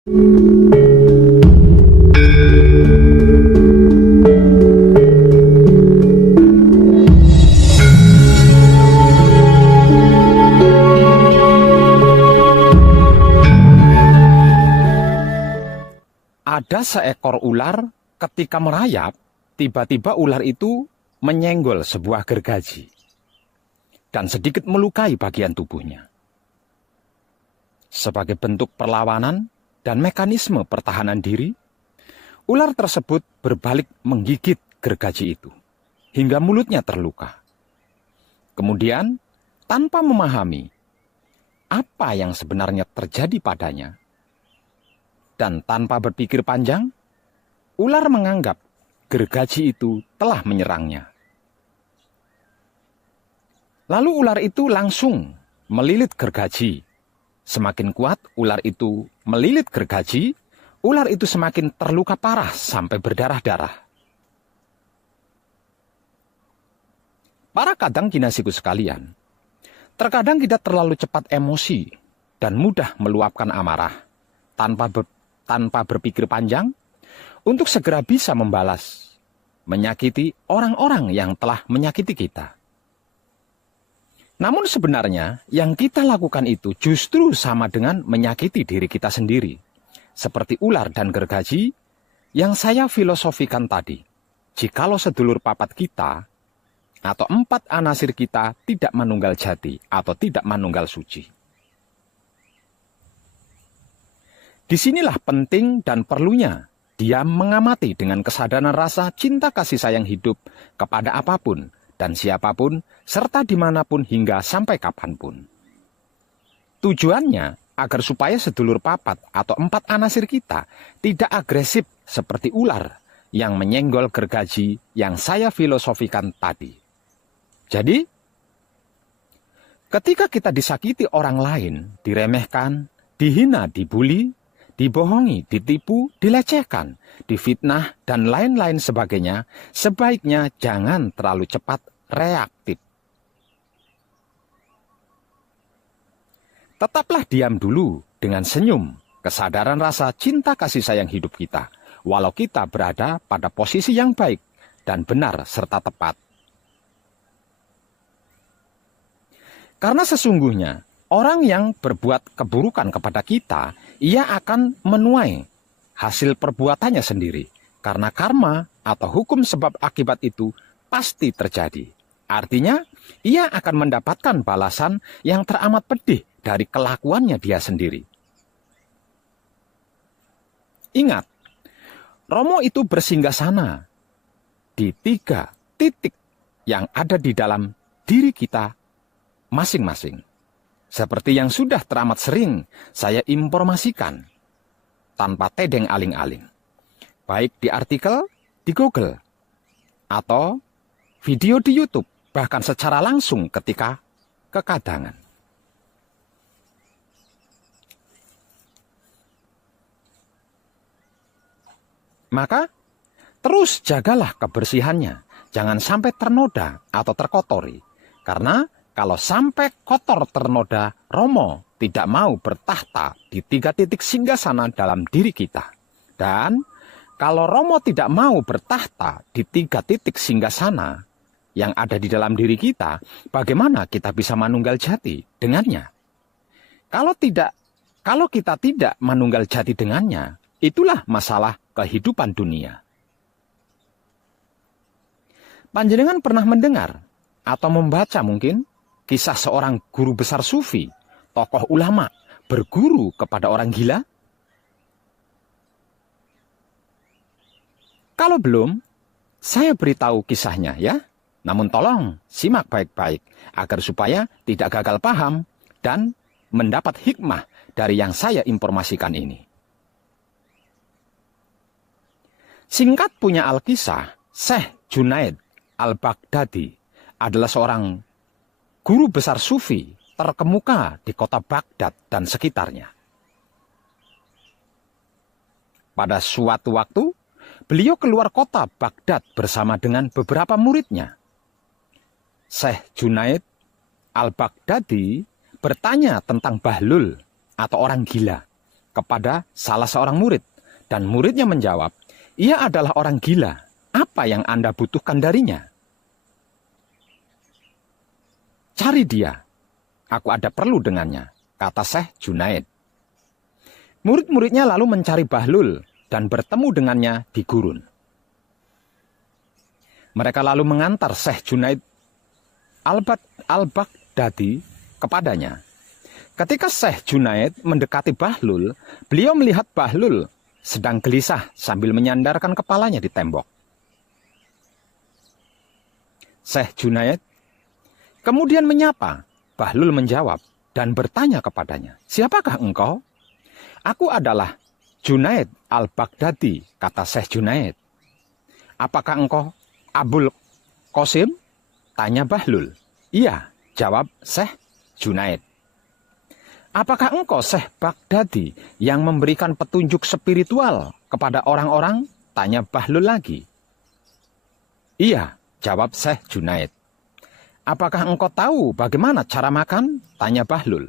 Ada seekor ular ketika merayap, tiba-tiba ular itu menyenggol sebuah gergaji dan sedikit melukai bagian tubuhnya. Sebagai bentuk perlawanan dan mekanisme pertahanan diri, ular tersebut berbalik menggigit gergaji itu hingga mulutnya terluka. Kemudian, tanpa memahami apa yang sebenarnya terjadi padanya, dan tanpa berpikir panjang, ular menganggap gergaji itu telah menyerangnya. Lalu ular itu langsung melilit gergaji. Semakin kuat ular itu melilit gergaji, ular itu semakin terluka parah sampai berdarah-darah. Para kadang kinasiku sekalian, terkadang kita terlalu cepat emosi dan mudah meluapkan amarah tanpa berpikir panjang untuk segera bisa membalas, menyakiti orang-orang yang telah menyakiti kita. Namun sebenarnya yang kita lakukan itu justru sama dengan menyakiti diri kita sendiri, seperti ular dan gergaji yang saya filosofikan tadi. Jikalau sedulur papat kita atau 4 anasir kita tidak manunggal jati atau tidak manunggal suci. Disinilah penting dan perlunya dia mengamati dengan kesadaran rasa cinta kasih sayang hidup kepada apapun dan siapapun, serta dimanapun hingga sampai kapanpun. Tujuannya agar supaya sedulur papat atau 4 anasir kita tidak agresif seperti ular yang menyenggol gergaji yang saya filosofikan tadi. Jadi, ketika kita disakiti orang lain, diremehkan, dihina, dibuli, dibohongi, ditipu, dilecehkan, difitnah, dan lain-lain sebagainya, sebaiknya jangan terlalu cepat reaktif. Tetaplah diam dulu dengan senyum, kesadaran rasa cinta kasih sayang hidup kita, walau kita berada pada posisi yang baik dan benar serta tepat. Karena sesungguhnya, orang yang berbuat keburukan kepada kita, ia akan menuai hasil perbuatannya sendiri. Karena karma atau hukum sebab akibat itu pasti terjadi. Artinya, ia akan mendapatkan balasan yang teramat pedih dari kelakuannya dia sendiri. Ingat, Romo itu bersinggasana di 3 titik yang ada di dalam diri kita masing-masing. Seperti yang sudah teramat sering saya informasikan tanpa tedeng aling-aling. Baik di artikel di Google atau video di YouTube, bahkan secara langsung ketika kekadangan. Maka terus jagalah kebersihannya, jangan sampai ternoda atau terkotori. Karena kalau sampai kotor ternoda, Romo tidak mau bertahta di 3 titik singgasana dalam diri kita. Dan kalau Romo tidak mau bertahta di 3 titik singgasana yang ada di dalam diri kita, bagaimana kita bisa manunggal jati dengannya? Kalau kita tidak manunggal jati dengannya, itulah masalah kehidupan dunia. Panjenengan pernah mendengar atau membaca mungkin kisah seorang guru besar sufi, tokoh ulama, berguru kepada orang gila? Kalau belum, saya beritahu kisahnya ya. Namun tolong simak baik-baik agar supaya tidak gagal paham dan mendapat hikmah dari yang saya informasikan ini. Singkat punya Alkisah, Syekh Junaid Al-Baghdadi adalah seorang guru besar sufi terkemuka di kota Baghdad dan sekitarnya. Pada suatu waktu, beliau keluar kota Baghdad bersama dengan beberapa muridnya. Syekh Junaid Al-Baghdadi bertanya tentang bahlul atau orang gila kepada salah seorang murid, dan muridnya menjawab, "Ia adalah orang gila. Apa yang Anda butuhkan darinya?" "Cari dia. Aku ada perlu dengannya," kata Syekh Junaid. Murid-muridnya lalu mencari Bahlul dan bertemu dengannya di gurun. Mereka lalu mengantar Syekh Junaid al-Baghdadi kepadanya. Ketika Syekh Junaid mendekati Bahlul, beliau melihat Bahlul sedang gelisah sambil menyandarkan kepalanya di tembok. Syekh Junaid kemudian menyapa. Bahlul menjawab dan bertanya kepadanya, "Siapakah engkau?" "Aku adalah Junaid al-Baghdadi," kata Syekh Junaid. "Apakah engkau Abul Qasim?" tanya Bahlul. "Iya," jawab Syekh Junaid. "Apakah engkau Syekh Baghdadi yang memberikan petunjuk spiritual kepada orang-orang?" tanya Bahlul lagi. "Iya," jawab Syekh Junaid. "Apakah engkau tahu bagaimana cara makan?" tanya Bahlul.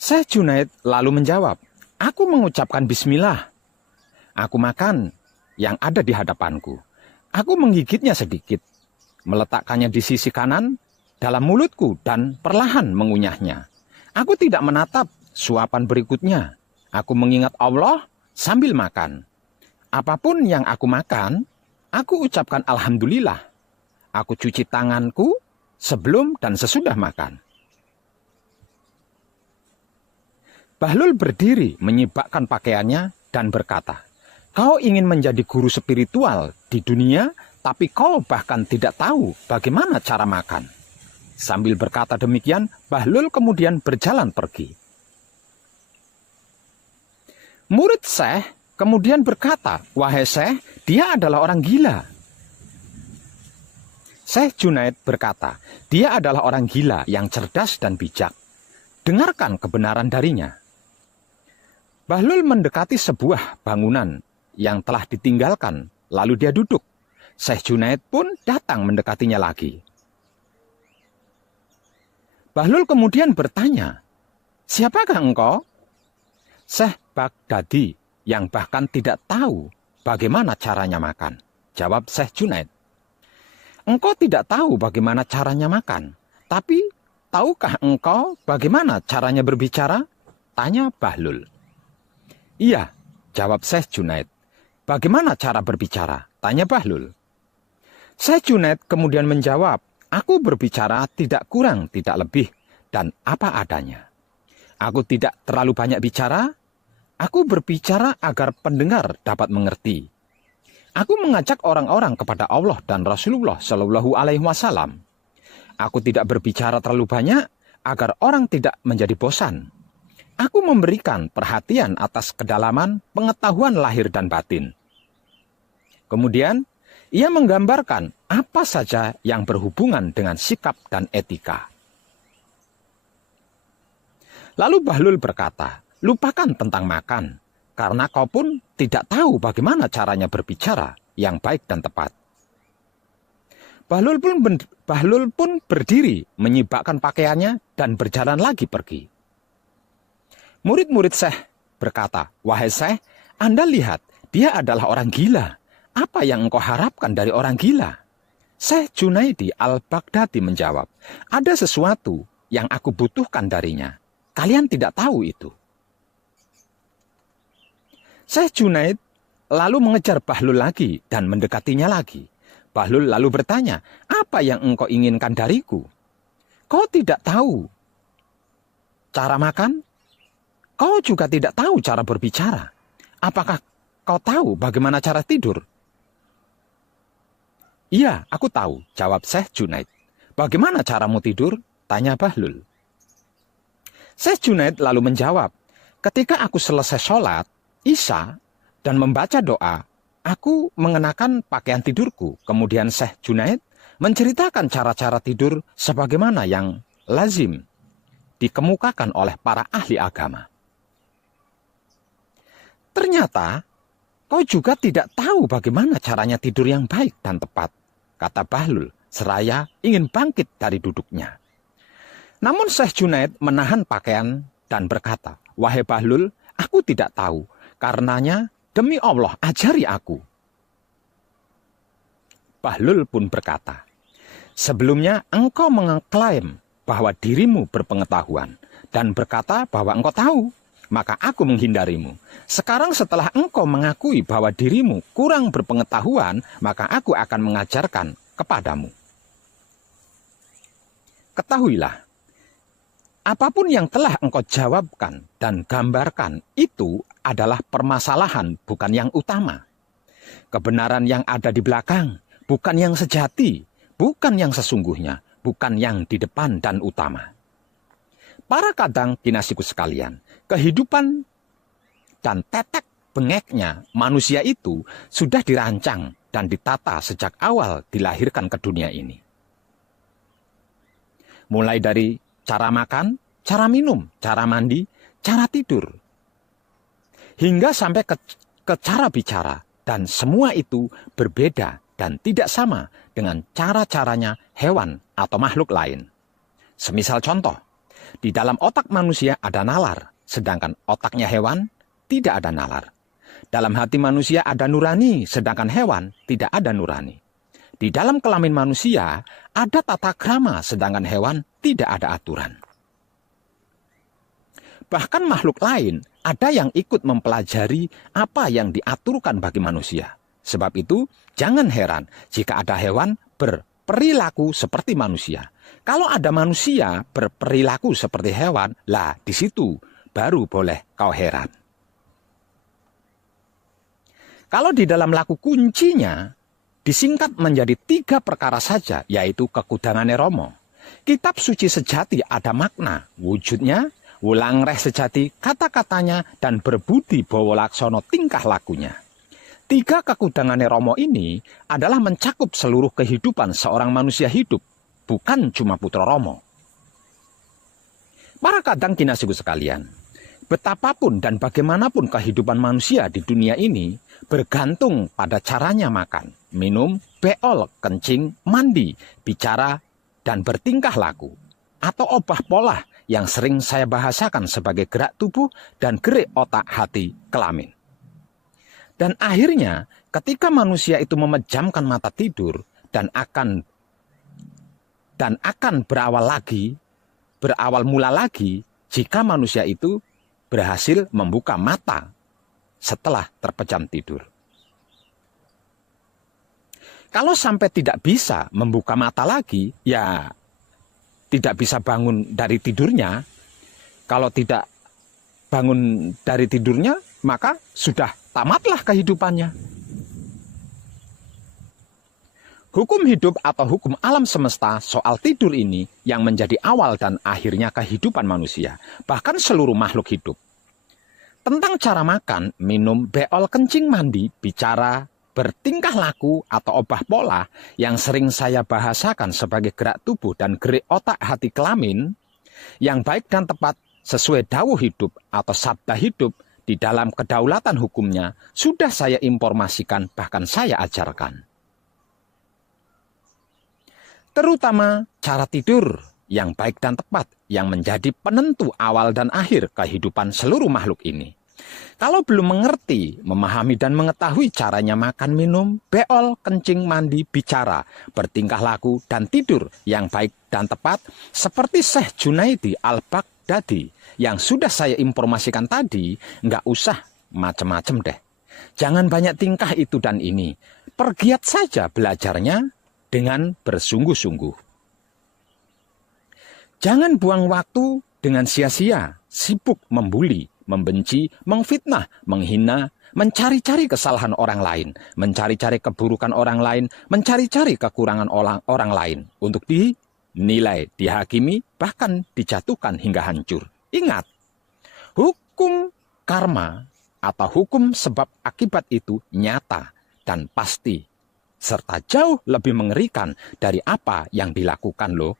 Syekh Junaid lalu menjawab, "Aku mengucapkan bismillah. Aku makan yang ada di hadapanku. Aku menggigitnya sedikit, meletakkannya di sisi kanan dalam mulutku dan perlahan mengunyahnya. Aku tidak menatap suapan berikutnya. Aku mengingat Allah sambil makan. Apapun yang aku makan, aku ucapkan alhamdulillah. Aku cuci tanganku sebelum dan sesudah makan." Bahlul berdiri menyibakkan pakaiannya dan berkata, "Kau ingin menjadi guru spiritual di dunia, tapi kau bahkan tidak tahu bagaimana cara makan." Sambil berkata demikian, Bahlul kemudian berjalan pergi. Murid Syekh kemudian berkata, "Wahai Syekh, dia adalah orang gila." Syekh Junaid berkata, "Dia adalah orang gila yang cerdas dan bijak. Dengarkan kebenaran darinya." Bahlul mendekati sebuah bangunan yang telah ditinggalkan, lalu dia duduk. Syekh Junaid pun datang mendekatinya lagi. Bahlul kemudian bertanya, "Siapakah engkau?" "Syekh Baghdadi yang bahkan tidak tahu bagaimana caranya makan," jawab Syekh Junaid. "Engkau tidak tahu bagaimana caranya makan, tapi tahukah engkau bagaimana caranya berbicara?" tanya Bahlul. "Iya," jawab Syekh Junaid. "Bagaimana cara berbicara?" tanya Bahlul. Syekh Junaid kemudian menjawab, "Aku berbicara tidak kurang, tidak lebih, dan apa adanya. Aku tidak terlalu banyak bicara. Aku berbicara agar pendengar dapat mengerti. Aku mengajak orang-orang kepada Allah dan Rasulullah Shallallahu Alaihi Wasallam. Aku tidak berbicara terlalu banyak agar orang tidak menjadi bosan. Aku memberikan perhatian atas kedalaman pengetahuan lahir dan batin." Kemudian, ia menggambarkan apa saja yang berhubungan dengan sikap dan etika. Lalu Bahlul berkata, "Lupakan tentang makan, karena kau pun tidak tahu bagaimana caranya berbicara yang baik dan tepat." Bahlul pun berdiri, menyibakkan pakaiannya, dan berjalan lagi pergi. Murid-murid Syekh berkata, "Wahai Syekh, Anda lihat, dia adalah orang gila. Apa yang engkau harapkan dari orang gila?" Syekh Junaidi al-Baghdadi menjawab, "Ada sesuatu yang aku butuhkan darinya. Kalian tidak tahu itu." Syekh Junaid lalu mengejar Bahlul lagi dan mendekatinya lagi. Bahlul lalu bertanya, "Apa yang engkau inginkan dariku? Kau tidak tahu cara makan? Kau juga tidak tahu cara berbicara. Apakah kau tahu bagaimana cara tidur?" "Iya, aku tahu," jawab Syekh Junaid. "Bagaimana caramu tidur?" tanya Bahlul. Syekh Junaid lalu menjawab, "Ketika aku selesai sholat Isya dan membaca doa, aku mengenakan pakaian tidurku." Kemudian Syekh Junaid menceritakan cara-cara tidur sebagaimana yang lazim dikemukakan oleh para ahli agama. "Ternyata kau juga tidak tahu bagaimana caranya tidur yang baik dan tepat," kata Bahlul seraya ingin bangkit dari duduknya. Namun Syekh Junaid menahan pakaian dan berkata, "Wahai Bahlul, aku tidak tahu. Karenanya, demi Allah, ajari aku." Bahlul pun berkata, "Sebelumnya engkau mengklaim bahwa dirimu berpengetahuan dan berkata bahwa engkau tahu, maka aku menghindarimu. Sekarang setelah engkau mengakui bahwa dirimu kurang berpengetahuan, maka aku akan mengajarkan kepadamu. Ketahuilah, apapun yang telah engkau jawabkan dan gambarkan itu adalah permasalahan, bukan yang utama. Kebenaran yang ada di belakang, bukan yang sejati, bukan yang sesungguhnya, bukan yang di depan dan utama. Para kadang kinasiku sekalian, kehidupan dan tetek bengeknya manusia itu sudah dirancang dan ditata sejak awal dilahirkan ke dunia ini. Mulai dari cara makan, cara minum, cara mandi, cara tidur, hingga sampai ke cara bicara, dan semua itu berbeda dan tidak sama dengan cara-caranya hewan atau makhluk lain. Semisal contoh, di dalam otak manusia ada nalar, sedangkan otaknya hewan tidak ada nalar. Dalam hati manusia ada nurani, sedangkan hewan tidak ada nurani. Di dalam kelamin manusia ada tata krama, sedangkan hewan tidak ada aturan. Bahkan makhluk lain ada yang ikut mempelajari apa yang diaturkan bagi manusia. Sebab itu, jangan heran jika ada hewan berperilaku seperti manusia. Kalau ada manusia berperilaku seperti hewan, lah di situ baru boleh kau heran. Kalau di dalam laku kuncinya disingkat menjadi 3 perkara saja, yaitu kekudangane Romo. Kitab suci sejati ada makna, wujudnya, wulangreh sejati kata-katanya, dan berbudi bawa laksono tingkah lakunya. 3 kekudangane Romo ini adalah mencakup seluruh kehidupan seorang manusia hidup, bukan cuma putra Romo. Para kadang kinasiku sekalian, betapapun dan bagaimanapun kehidupan manusia di dunia ini bergantung pada caranya makan, minum, beol, kencing, mandi, bicara, dan bertingkah laku, atau obah pola yang sering saya bahasakan sebagai gerak tubuh dan gerik otak hati kelamin. Dan akhirnya ketika manusia itu memejamkan mata tidur dan akan berawal mula lagi jika manusia itu berhasil membuka mata setelah terpejam tidur. Kalau sampai tidak bisa membuka mata lagi, ya tidak bisa bangun dari tidurnya. Kalau tidak bangun dari tidurnya, maka sudah tamatlah kehidupannya. Hukum hidup atau hukum alam semesta soal tidur ini yang menjadi awal dan akhirnya kehidupan manusia, bahkan seluruh makhluk hidup. Tentang cara makan, minum, beol, kencing, mandi, bicara, bertingkah laku atau obah pola yang sering saya bahasakan sebagai gerak tubuh dan gerik otak hati kelamin, yang baik dan tepat sesuai dawuh hidup atau sabda hidup di dalam kedaulatan hukumnya sudah saya informasikan, bahkan saya ajarkan. Terutama cara tidur yang baik dan tepat yang menjadi penentu awal dan akhir kehidupan seluruh makhluk ini. Kalau belum mengerti, memahami dan mengetahui caranya makan, minum, beol, kencing, mandi, bicara, bertingkah laku, dan tidur yang baik dan tepat, seperti Syekh Junaidi Al-Baghdadi yang sudah saya informasikan tadi, nggak usah macem-macem deh. Jangan banyak tingkah itu dan ini. Pergiat saja belajarnya dengan bersungguh-sungguh. Jangan buang waktu dengan sia-sia, sibuk membuli, membenci, mengfitnah, menghina, mencari-cari kesalahan orang lain, mencari-cari keburukan orang lain, mencari-cari kekurangan orang lain untuk dinilai, dihakimi, bahkan dijatuhkan hingga hancur. Ingat, hukum karma atau hukum sebab akibat itu nyata dan pasti, serta jauh lebih mengerikan dari apa yang dilakukan loh.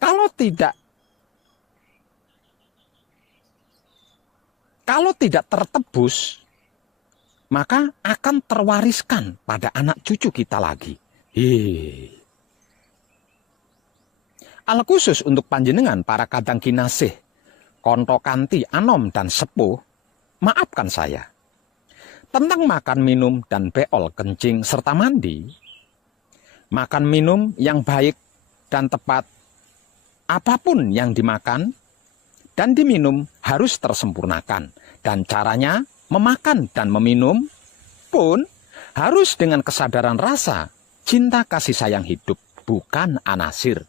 Kalau tidak tertebus, maka akan terwariskan pada anak cucu kita lagi. Al khusus untuk panjenengan para kadang kinasih, konto kanti anom dan sepuh, maafkan saya. Tentang makan minum dan beol kencing serta mandi, makan minum yang baik dan tepat, apapun yang dimakan dan diminum harus tersempurnakan. Dan caranya memakan dan meminum pun harus dengan kesadaran rasa, cinta kasih sayang hidup, bukan anasir.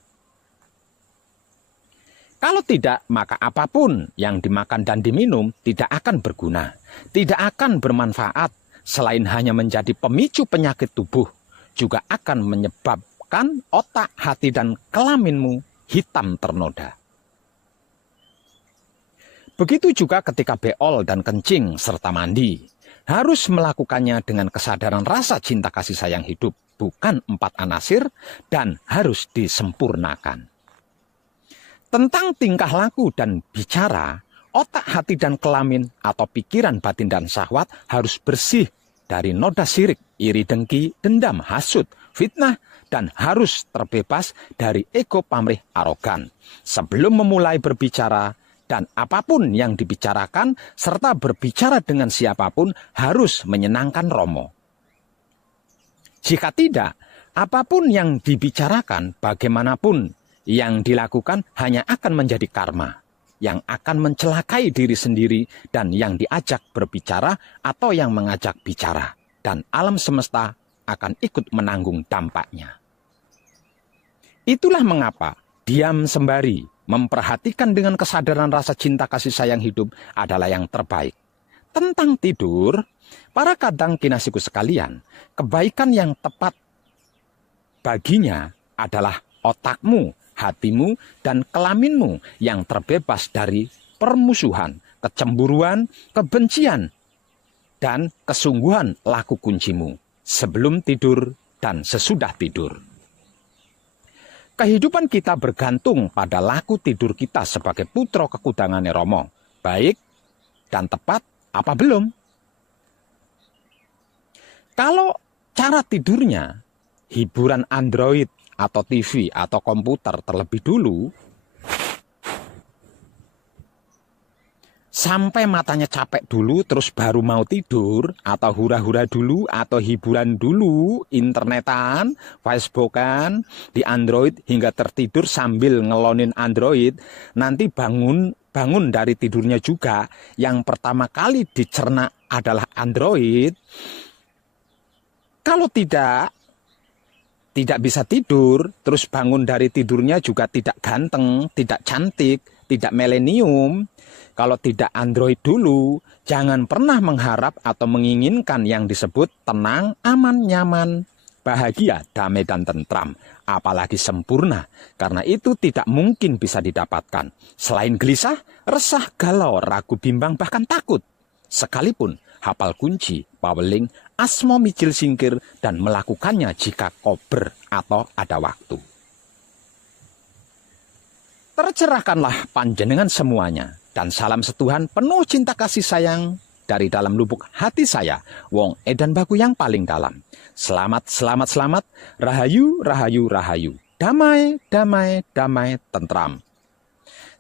Kalau tidak, maka apapun yang dimakan dan diminum tidak akan berguna, tidak akan bermanfaat, selain hanya menjadi pemicu penyakit tubuh, juga akan menyebabkan otak, hati, dan kelaminmu hitam ternoda. Begitu juga ketika beol dan kencing serta mandi, harus melakukannya dengan kesadaran rasa cinta kasih sayang hidup, bukan 4 anasir, dan harus disempurnakan. Tentang tingkah laku dan bicara, otak, hati, dan kelamin atau pikiran, batin, dan syahwat harus bersih dari noda sirik, iri, dengki, dendam, hasut, fitnah, dan harus terbebas dari ego, pamrih, arogan. Sebelum memulai berbicara, dan apapun yang dibicarakan, serta berbicara dengan siapapun harus menyenangkan Romo. Jika tidak, apapun yang dibicarakan, bagaimanapun yang dilakukan hanya akan menjadi karma, yang akan mencelakai diri sendiri dan yang diajak berbicara atau yang mengajak bicara. Dan alam semesta akan ikut menanggung dampaknya. Itulah mengapa diam sembari memperhatikan dengan kesadaran rasa cinta kasih sayang hidup adalah yang terbaik. Tentang tidur, para kadang kinasiku sekalian, kebaikan yang tepat baginya adalah otakmu, hatimu, dan kelaminmu yang terbebas dari permusuhan, kecemburuan, kebencian, dan kesungguhan laku kuncimu sebelum tidur dan sesudah tidur. Kehidupan kita bergantung pada laku tidur kita sebagai putra kekudangan Romo. Baik dan tepat apa belum? Kalau cara tidurnya hiburan Android atau TV atau komputer terlebih dulu, sampai matanya capek dulu terus baru mau tidur, atau hura-hura dulu, atau hiburan dulu, internetan, facebookan, di Android hingga tertidur sambil ngelonin Android, nanti bangun dari tidurnya juga, yang pertama kali dicerna adalah Android. Kalau tidak bisa tidur, terus bangun dari tidurnya juga tidak ganteng, tidak cantik, tidak milenium. Kalau tidak Android dulu, jangan pernah mengharap atau menginginkan yang disebut tenang, aman, nyaman, bahagia, damai, dan tentram. Apalagi sempurna, karena itu tidak mungkin bisa didapatkan. Selain gelisah, resah, galau, ragu, bimbang, bahkan takut. Sekalipun hafal kunci, paweling, asmo micil singkir, dan melakukannya jika kober atau ada waktu. Tercerahkanlah panjenengan semuanya, dan salam setuhan penuh cinta kasih sayang dari dalam lubuk hati saya, Wong Edan Baku yang paling dalam. Selamat, selamat, selamat, rahayu, rahayu, rahayu, damai, damai, damai, tentram.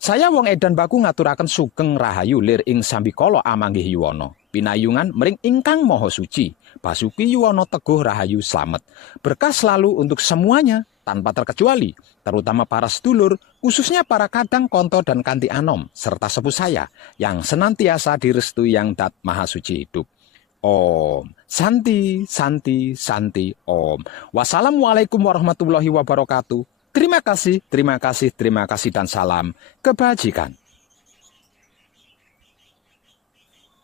Saya Wong Edan Baku ngaturaken sugeng rahayu lir ing sambikala amanggih yuwana. Pinayungan mring ingkang maha suci. Basuki yuwana teguh rahayu slamet. Berkah selalu untuk semuanya tanpa terkecuali, terutama para sedulur, khususnya para kadang konto dan kanti anom, serta sepuh saya yang senantiasa direstui yang dat maha suci hidup. Om. Santi, Santi, Santi, Om. Wassalamualaikum warahmatullahi wabarakatuh. Terima kasih, terima kasih, terima kasih, dan salam kebajikan.